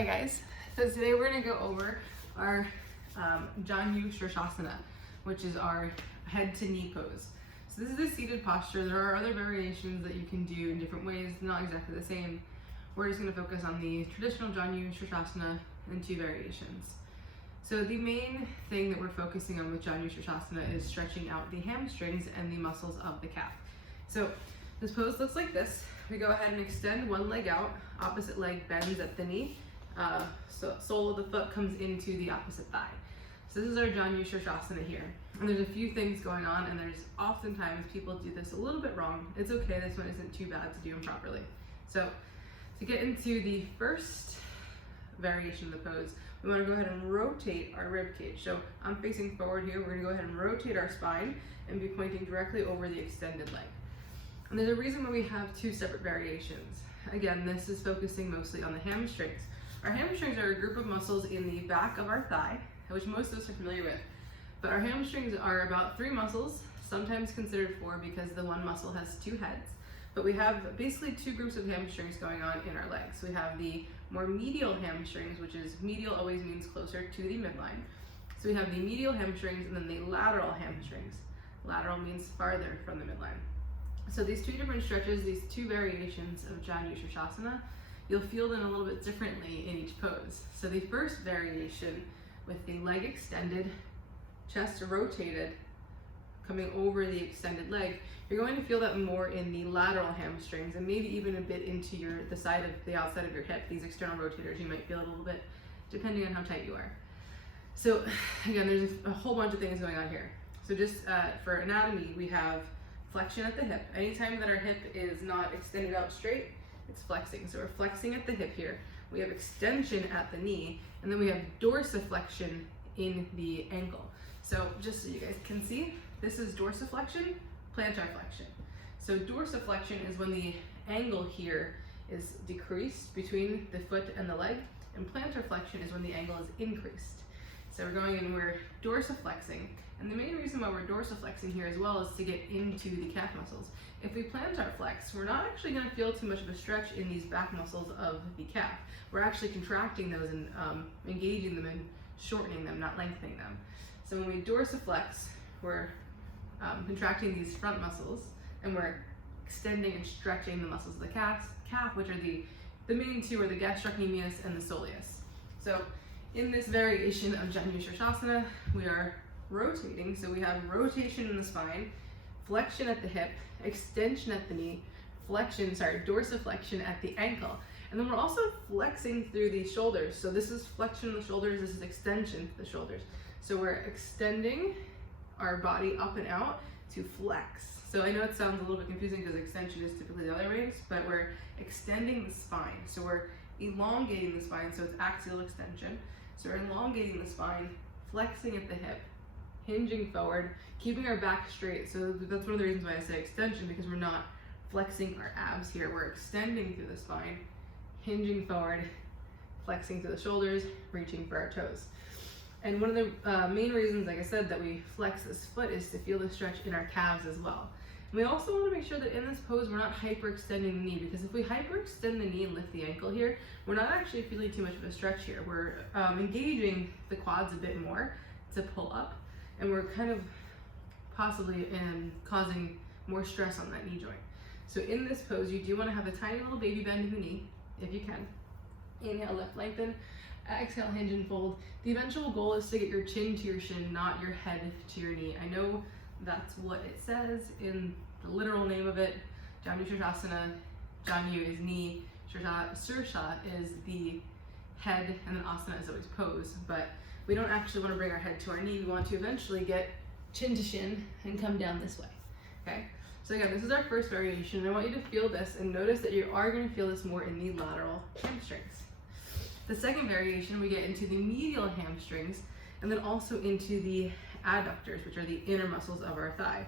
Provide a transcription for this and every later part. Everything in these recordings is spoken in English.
Hi guys, so today we're going to go over our Janu Sirsasana, which is our head to knee pose. So this is a seated posture. There are other variations that you can do in different ways, not exactly the same. We're just going to focus on the traditional Janu Sirsasana and two variations. So the main thing that we're focusing on with Janu Sirsasana is stretching out the hamstrings and the muscles of the calf. So this pose looks like this. We go ahead and extend one leg out, opposite leg bends at the knee. So sole of the foot comes into the opposite thigh. So this is our Janu Sirsasana here. And there's a few things going on, and there's oftentimes people do this a little bit wrong. It's okay, this one isn't too bad to do them properly. So to get into the first variation of the pose, we want to go ahead and rotate our rib cage. So I'm facing forward here. We're going to go ahead and rotate our spine and be pointing directly over the extended leg. And there's a reason why we have two separate variations. Again, this is focusing mostly on the hamstrings. Our hamstrings are a group of muscles in the back of our thigh, which most of us are familiar with. But our hamstrings are about 3 muscles, sometimes considered 4 because the one muscle has 2 heads. But we have basically 2 groups of hamstrings going on in our legs. We have the more medial hamstrings, which is medial always means closer to the midline. So we have the medial hamstrings and then the lateral hamstrings. Lateral means farther from the midline. So these 2 different stretches, these 2 variations of Janu Sirsasana, you'll feel them a little bit differently in each pose. So the first variation with the leg extended, chest rotated, coming over the extended leg, you're going to feel that more in the lateral hamstrings and maybe even a bit into the side of the outside of your hip. These external rotators, you might feel a little bit depending on how tight you are. So again, there's a whole bunch of things going on here. So just for anatomy, we have flexion at the hip. Anytime that our hip is not extended out straight, it's flexing. So we're flexing at the hip here. We have extension at the knee, and then we have dorsiflexion in the ankle. So just so you guys can see, this is dorsiflexion, plantar flexion. So dorsiflexion is when the angle here is decreased between the foot and the leg, and plantar flexion is when the angle is increased. So we're going in and we're dorsiflexing. And the main reason why we're dorsiflexing here as well is to get into the calf muscles. If we plantar flex, we're not actually going to feel too much of a stretch in these back muscles of the calf. We're actually contracting those and engaging them and shortening them, not lengthening them. So when we dorsiflex, we're contracting these front muscles and we're extending and stretching the muscles of the calf, which are the main 2 are the gastrocnemius and the soleus. So in this variation of Janu Sirsasana, we are rotating. So we have rotation in the spine, flexion at the hip, extension at the knee, dorsiflexion at the ankle. And then we're also flexing through the shoulders. So this is flexion of the shoulders, this is extension of the shoulders. So we're extending our body up and out to flex. So I know it sounds a little bit confusing because extension is typically the other ways, but we're extending the spine. So we're elongating the spine, so it's axial extension. So we're elongating the spine, flexing at the hip, hinging forward, keeping our back straight. So that's one of the reasons why I say extension, because we're not flexing our abs here. We're extending through the spine, hinging forward, flexing through the shoulders, reaching for our toes. And one of the main reasons, like I said, that we flex this foot is to feel the stretch in our calves as well. And we also want to make sure that in this pose, we're not hyperextending the knee, because if we hyperextend the knee and lift the ankle here, we're not actually feeling too much of a stretch here. We're engaging the quads a bit more to pull up, and we're kind of possibly causing more stress on that knee joint. So in this pose, you do want to have a tiny little baby bend in the knee, if you can. Inhale, lift, lengthen. Exhale, hinge and fold. The eventual goal is to get your chin to your shin, not your head to your knee. I know that's what it says in the literal name of it. Janu Sirsasana, Janu is knee, Sirsa is the head, and then asana is always pose. But we don't actually want to bring our head to our knee. We want to eventually get chin to shin and come down this way, okay? So again, this is our first variation. I want you to feel this and notice that you are going to feel this more in the lateral hamstrings. The second variation, we get into the medial hamstrings and then also into the adductors, which are the inner muscles of our thigh.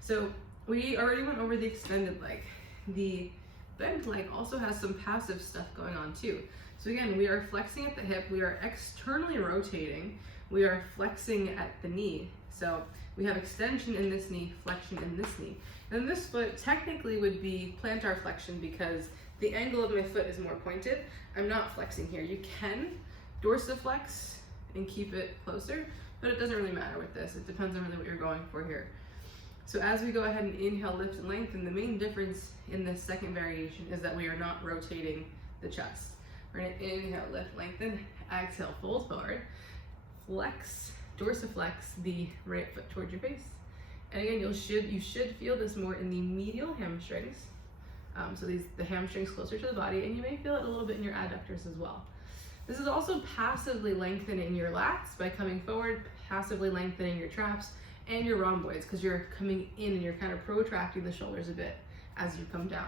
So we already went over the extended leg. The bent leg also has some passive stuff going on too. So again, we are flexing at the hip, we are externally rotating, we are flexing at the knee. So we have extension in this knee, flexion in this knee. And this foot technically would be plantar flexion because the angle of my foot is more pointed. I'm not flexing here. You can dorsiflex and keep it closer, but it doesn't really matter with this. It depends on really what you're going for here. So as we go ahead and inhale, lift, and lengthen, the main difference in this second variation is that we are not rotating the chest. We're gonna inhale, lift, lengthen, exhale, fold forward, flex, dorsiflex the right foot towards your face. And again, you should feel this more in the medial hamstrings. So the hamstrings closer to the body, and you may feel it a little bit in your adductors as well. This is also passively lengthening your lats by coming forward, passively lengthening your traps and your rhomboids, because you're coming in and you're kind of protracting the shoulders a bit as you come down.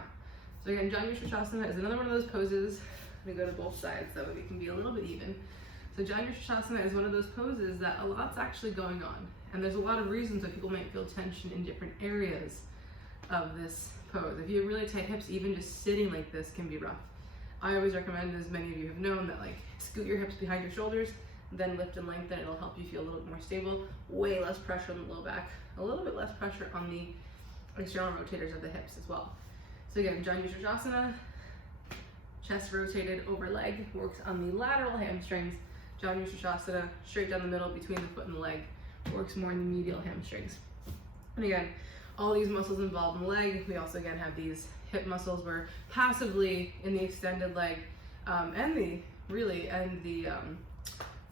So again, Janu Sirsasana is another one of those poses. I'm gonna go to both sides, that way we can be a little bit even. So Janu Sirsasana is one of those poses that a lot's actually going on. And there's a lot of reasons why people might feel tension in different areas of this pose. If you have really tight hips, even just sitting like this can be rough. I always recommend, as many of you have known, that like scoot your hips behind your shoulders, then lift and lengthen. It'll help you feel a little bit more stable, way less pressure on the low back, a little bit less pressure on the external rotators of the hips as well. So again, Janu Sirsasana, chest rotated over leg, works on the lateral hamstrings. Janu Sirsasana, straight down the middle between the foot and the leg, works more in the medial hamstrings. And again, all these muscles involved in the leg. We also again have these hip muscles where passively in the extended leg and the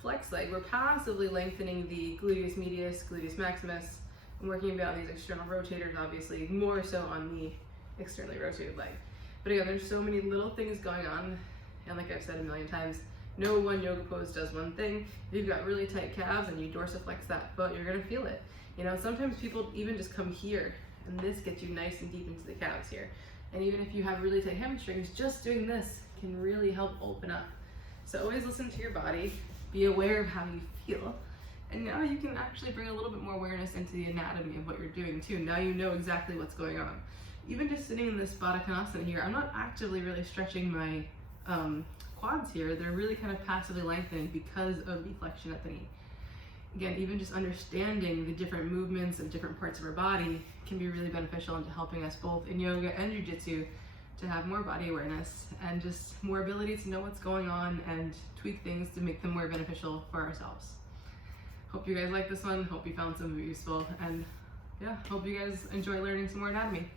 flex leg, we're passively lengthening the gluteus medius, gluteus maximus, and working about these external rotators, obviously more so on the externally rotated leg. But again, there's so many little things going on, and like I've said a million times, no one yoga pose does one thing. If you've got really tight calves and you dorsiflex that foot, you're gonna feel it. You know, sometimes people even just come here, and this gets you nice and deep into the calves here. And even if you have really tight hamstrings, just doing this can really help open up. So always listen to your body, be aware of how you feel, and now you can actually bring a little bit more awareness into the anatomy of what you're doing too. Now you know exactly what's going on. Even just sitting in this Baddha Konasana here, I'm not actively really stretching my quads here. They're really kind of passively lengthening because of the flexion at the knee. Again, even just understanding the different movements of different parts of our body can be really beneficial into helping us both in yoga and jiu-jitsu to have more body awareness and just more ability to know what's going on and tweak things to make them more beneficial for ourselves. Hope you guys like this one. Hope you found some of it useful, and yeah, hope you guys enjoy learning some more anatomy.